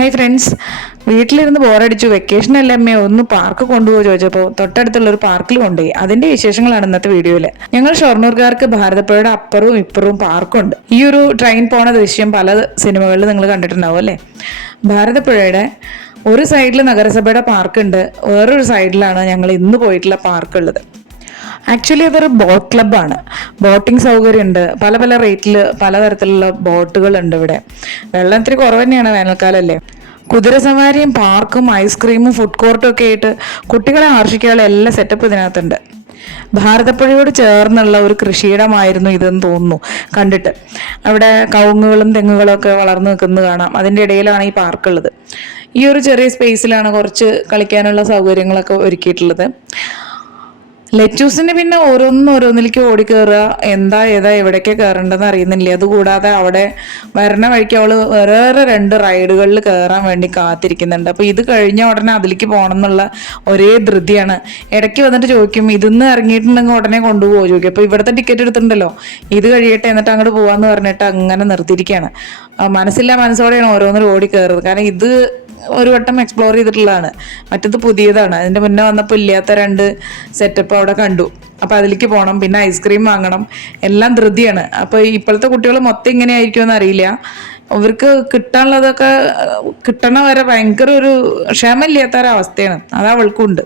Hi friends, വീട്ടിലിരുന്ന് ബോറടിച്ചു. Vacation അല്ലേ അമ്മേ, ഒന്ന് പാർക്ക് കൊണ്ടുപോകുമോ ചോദിച്ചപ്പോൾ തൊട്ടടുത്തുള്ള ഒരു പാർക്കിൽ കൊണ്ടുപോയി. അതിന്റെ വിശേഷങ്ങളാണ് ഇന്നത്തെ വീഡിയോയിൽ. ഞങ്ങൾ ഷൊർണൂർക്കാർക്ക് ഭാരതപ്പുഴയുടെ അപ്പുറവും ഇപ്പുറവും പാർക്കുണ്ട്. ഈ ഒരു ട്രെയിൻ പോണ ദൃശ്യം പല സിനിമകളിൽ നിങ്ങൾ കണ്ടിട്ടുണ്ടാവും അല്ലേ. ഭാരതപ്പുഴയുടെ ഒരു സൈഡിൽ നഗരസഭയുടെ പാർക്കുണ്ട്, വേറൊരു സൈഡിലാണ് ഞങ്ങൾ ഇന്ന് പോയിട്ടുള്ള പാർക്ക് ഉള്ളത്. ആക്ച്വലി അതൊരു ബോട്ട് ക്ലബ്ബാണ്. ബോട്ടിംഗ് സൗകര്യമുണ്ട്, പല പല റേറ്റിൽ പലതരത്തിലുള്ള ബോട്ടുകളുണ്ട് ഇവിടെ. വെള്ളം ഇത്തിരി കുറവ് തന്നെയാണ്, വേനൽക്കാലല്ലേ. കുതിരസവാരിയും പാർക്കും ഐസ്ക്രീമും ഫുഡ് കോർട്ടും ഒക്കെ ആയിട്ട് കുട്ടികളെ ആകർഷിക്കാനുള്ള എല്ലാ സെറ്റപ്പ് ഇതിനകത്തുണ്ട്. ഭാരതപ്പുഴയോട് ചേർന്നുള്ള ഒരു കൃഷിയിടമായിരുന്നു ഇതെന്ന് തോന്നുന്നു കണ്ടിട്ട്. അവിടെ കവുങ്ങുകളും തെങ്ങുകളും ഒക്കെ വളർന്നു നിൽക്കുന്നത് കാണാം. അതിൻ്റെ ഇടയിലാണ് ഈ പാർക്കുള്ളത്. ഈ ഒരു ചെറിയ സ്പേസിലാണ് കുറച്ച് കളിക്കാനുള്ള സൗകര്യങ്ങളൊക്കെ ഒരുക്കിയിട്ടുള്ളത്. ലെറ്റൂസിന് പിന്നെ ഓരോന്നിലേക്ക് ഓടി കയറുക, എന്താ ഏതാ എവിടേക്ക് കയറേണ്ടതെന്ന് അറിയുന്നില്ല. അതുകൂടാതെ അവിടെ വരണ വഴിക്ക് അവള് വേറെ 2 റൈഡുകളിൽ കയറാൻ വേണ്ടി കാത്തിരിക്കുന്നുണ്ട്. അപ്പോൾ ഇത് കഴിഞ്ഞ ഉടനെ അതിലേക്ക് പോകണം എന്നുള്ള ഒരേ ധൃതിയാണ്. ഇടയ്ക്ക് വന്നിട്ട് ചോദിക്കും, ഇതിന്ന് ഇറങ്ങിയിട്ടുണ്ടെങ്കിൽ ഉടനെ കൊണ്ടുപോകുമോ ചോദിക്കും. അപ്പോൾ ഇവിടുത്തെ ടിക്കറ്റ് എടുത്തിട്ടുണ്ടല്ലോ, ഇത് കഴിയട്ടെ എന്നിട്ട് അങ്ങോട്ട് പോകാമെന്ന് പറഞ്ഞിട്ട് അങ്ങനെ നിർത്തിയിരിക്കുകയാണ്. മനസ്സില്ല മനസ്സോടെയാണ് ഓരോന്നിലും ഓടി കയറുന്നത്. കാരണം ഇത് ഒരു വട്ടം എക്സ്പ്ലോർ ചെയ്തിട്ടുള്ളതാണ്, മറ്റത് പുതിയതാണ്. അതിൻ്റെ മുന്നേ വന്നപ്പോൾ ഇല്ലാത്ത 2 സെറ്റപ്പ് അവിടെ കണ്ടു. അപ്പോൾ അതിലേക്ക് പോകണം, പിന്നെ ഐസ്ക്രീം വാങ്ങണം, എല്ലാം ധൃതിയാണ്. അപ്പോൾ ഇപ്പോഴത്തെ കുട്ടികൾ മൊത്തം ഇങ്ങനെ ആയിരിക്കുമെന്ന് അറിയില്ല. അവർക്ക് കിട്ടാനുള്ളതൊക്കെ കിട്ടണ വരെ ഭയങ്കര ഒരു ക്ഷമയില്ലാത്ത ഒരവസ്ഥയാണ്. അത് അവൾക്കുണ്ട്.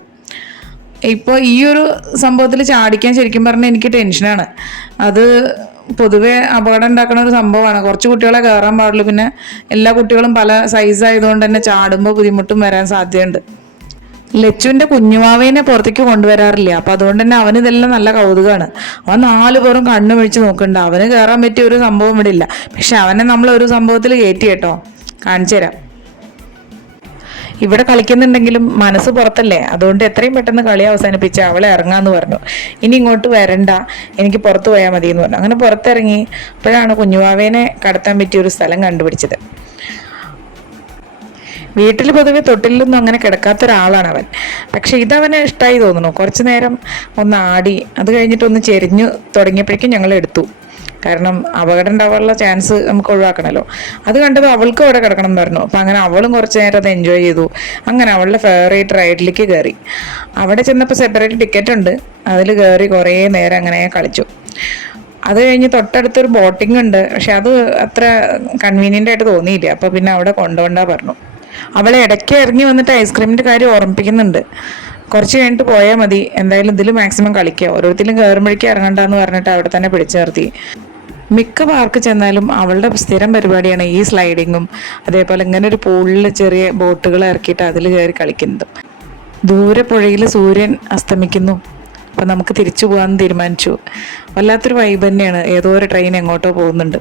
ഇപ്പോൾ ഈ ഒരു സംഭവത്തിൽ ചാടിക്കാൻ ശരിക്കും പറഞ്ഞാൽ എനിക്ക് ടെൻഷനാണ്. അത് പൊതുവെ അപകടം ഉണ്ടാക്കുന്ന ഒരു സംഭവമാണ്. കുറച്ച് കുട്ടികളെ കയറാൻ പാടുള്ളൂ. പിന്നെ എല്ലാ കുട്ടികളും പല സൈസ് ആയതുകൊണ്ട് തന്നെ ചാടുമ്പോൾ ബുദ്ധിമുട്ടും വരാൻ സാധ്യതയുണ്ട്. ലച്ചുവിൻ്റെ കുഞ്ഞുമാവേനെ പുറത്തേക്ക് കൊണ്ടുവരാറില്ല. അപ്പം അതുകൊണ്ട് തന്നെ അവന് ഇതെല്ലാം നല്ല കൗതുകമാണ്. അവൻ 4 പേരും കണ്ണു പിടിച്ച് നോക്കുന്നുണ്ട്. അവന് കയറാൻ പറ്റിയ ഒരു സംഭവം ഇവിടെ ഇല്ല. പക്ഷെ അവനെ നമ്മൾ ഒരു സംഭവത്തിൽ കയറ്റി കേട്ടോ, കാണിച്ചു തരാം. ഇവിടെ കളിക്കുന്നുണ്ടെങ്കിലും മനസ്സ് പുറത്തല്ലേ. അതുകൊണ്ട് എത്രയും പെട്ടെന്ന് കളി അവസാനിപ്പിച്ച് അവളെ ഇറങ്ങാന്ന് പറഞ്ഞു. ഇനി ഇങ്ങോട്ട് വരണ്ട, എനിക്ക് പുറത്ത് പോയാൽ മതി എന്ന് പറഞ്ഞു. അങ്ങനെ പുറത്തിറങ്ങി. അപ്പോഴാണ് കുഞ്ഞുവാവേനെ കടത്താൻ പറ്റിയ ഒരു സ്ഥലം കണ്ടുപിടിച്ചത്. വീട്ടിൽ പൊതുവെ തൊട്ടിലൊന്നും അങ്ങനെ കിടക്കാത്ത ഒരാളാണ് അവൻ. പക്ഷെ ഇതവന് ഇഷ്ടമായി തോന്നുന്നു. കുറച്ചു നേരം ഒന്ന് ആടി, അത് കഴിഞ്ഞിട്ടൊന്ന് ചെരിഞ്ഞു തുടങ്ങിയപ്പോഴേക്കും ഞങ്ങൾ എടുത്തു. കാരണം അപകടം ഉണ്ടാവാനുള്ള ചാൻസ് നമുക്ക് ഒഴിവാക്കണമല്ലോ. അത് കണ്ടപ്പോൾ അവൾക്കും അവിടെ കിടക്കണം എന്ന് പറഞ്ഞു. അപ്പം അങ്ങനെ അവളും കുറച്ച് നേരം അത് എൻജോയ് ചെയ്തു. അങ്ങനെ അവളുടെ ഫേവറേറ്റ് റൈഡിലേക്ക് കയറി. അവിടെ ചെന്നപ്പോൾ സെപ്പറേറ്റ് ടിക്കറ്റ് ഉണ്ട്, അതിൽ കയറി കുറേ നേരം അങ്ങനെ കളിച്ചു. അത് കഴിഞ്ഞ് തൊട്ടടുത്തൊരു ബോട്ടിംഗ് ഉണ്ട്, പക്ഷെ അത് അത്ര കൺവീനിയൻ്റ് ആയിട്ട് തോന്നിയില്ല. അപ്പോൾ പിന്നെ അവിടെ കൊണ്ടുപോണ്ടാ പറഞ്ഞു. അവളെ ഇടയ്ക്ക് ഇറങ്ങി വന്നിട്ട് ഐസ്ക്രീമിൻ്റെ കാര്യം ഓർമ്മിപ്പിക്കുന്നുണ്ട്. കുറച്ച് കഴിഞ്ഞിട്ട് പോയാൽ മതി, എന്തായാലും ഇതിൽ മാക്സിമം കളിക്കുക, ഓരോരുത്തരും കയറുമ്പോഴേക്കും ഇറങ്ങണ്ടെന്ന് പറഞ്ഞിട്ട് അവിടെ തന്നെ പിടിച്ചു നിർത്തി. മിക്ക പാർക്ക് ചെന്നാലും അവളുടെ സ്ഥിരം പരിപാടിയാണ് ഈ സ്ലൈഡിങ്ങും അതേപോലെ ഇങ്ങനെ ഒരു പൂളിൽ ചെറിയ ബോട്ടുകൾ ഇറക്കിയിട്ട് അതിൽ കയറി കളിക്കുന്നതും. ദൂരെ പുഴയിൽ സൂര്യൻ അസ്തമിക്കുന്നു. അപ്പം നമുക്ക് തിരിച്ചു പോകാമെന്ന് തീരുമാനിച്ചു. വല്ലാത്തൊരു വൈബ് തന്നെയാണ്. ഏതോ ഒരു ട്രെയിൻ എങ്ങോട്ടോ പോകുന്നുണ്ട്.